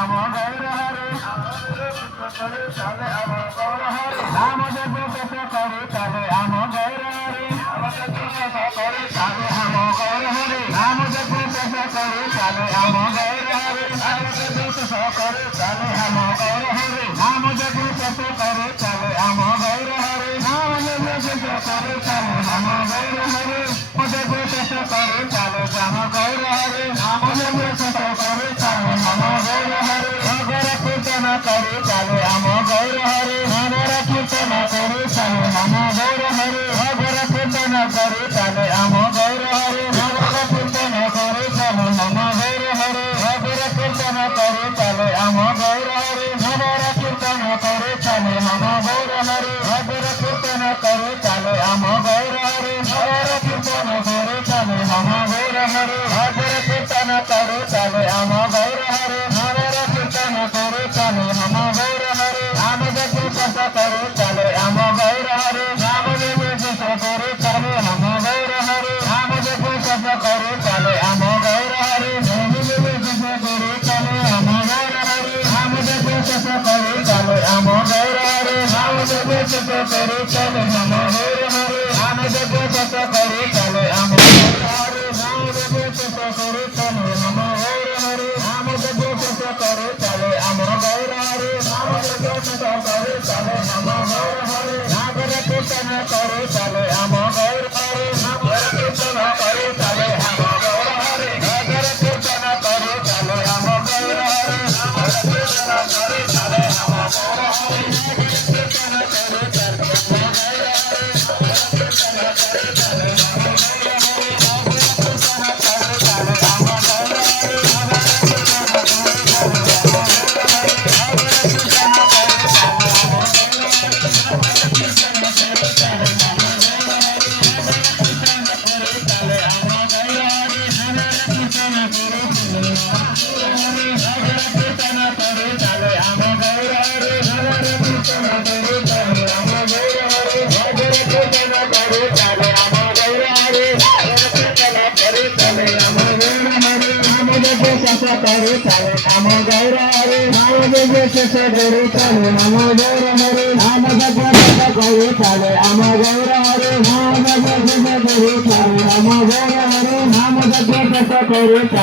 আম গৌর হরে করে চলে আম গৌর হরে নাম জপ করে চলে আম গৌর হরে করে চলে আম গৌর হরে নাম জপ করে চলে আম গৌর হরে করে চলে আম গৌর হরে নাম জপ করে চলে আম গৌর হরে নাম জপ করে চলে আম গৌর হরে মজে গোটেশ করে চলে আম গৌর হরে নাম জপ করে চলে আম গৌর হরে অগর কীর্তন করে চলে আম গৌর হরে অগর কীর্তন করে চলে আম গৌর হরে অগর কীর্তন করে চলে আম গৌর হরে অগর কীর্তন করে চলে আম গৌর হরে অগর কীর্তন করে চলে আম গৌর হরে অগর কীর্তন করে চলে আম গৌর হরে অগর কীর্তন করে চলে আম গৌর হরে অগর কীর্তন করে চলে আম গৌর হরে অগর কীর্তন করে চলে আম গৌর হরে অগর কীর্তন করে চলে আম গৌর হরে নাম জপ করে চলে আম গৌর হরে নাম জপ করে চলে আম গৌর হরে নাম জপ করে চলে আম গৌর হরে নাম জপ করে চলে আম গৌর হরে নাম জপ করে চলে আম গৌর হরে নাম জপ করে চলে আম গৌর হরে নাম জপ করে চলে আম গৌর হরে নাম জপ করে চলে আম গৌর হরে নাম জপ করে চলে আম গৌর হরে নাম জপ করে চলে আম গৌর হরে নাগর কীর্তন করে চলে আম গৌর হরে নাগর কীর্তন করে চলে আম গৌর হরে নাগর কীর্তন করে চলে আম গৌর হরে নাগর কীর্তন করে চলে আম গৌর হরে নাগর কীর্তন করে চলে আম গৌর হরে নাগর কীর্তন করে চলে আম গৌর হরে নাগর কীর্তন করে চলে আম গৌর হরে নাগর কীর্তন করে চলে আম গৌর হরে নাগর কীর্তন করে চলে আম করে চলে আম গৌর হরে নাম জপ করে চলে আম গৌর হরে নাম জপ করে চলে আম গৌর হরে নাম জপ করে চলে আম গৌর হরে নাম জপ করে চলে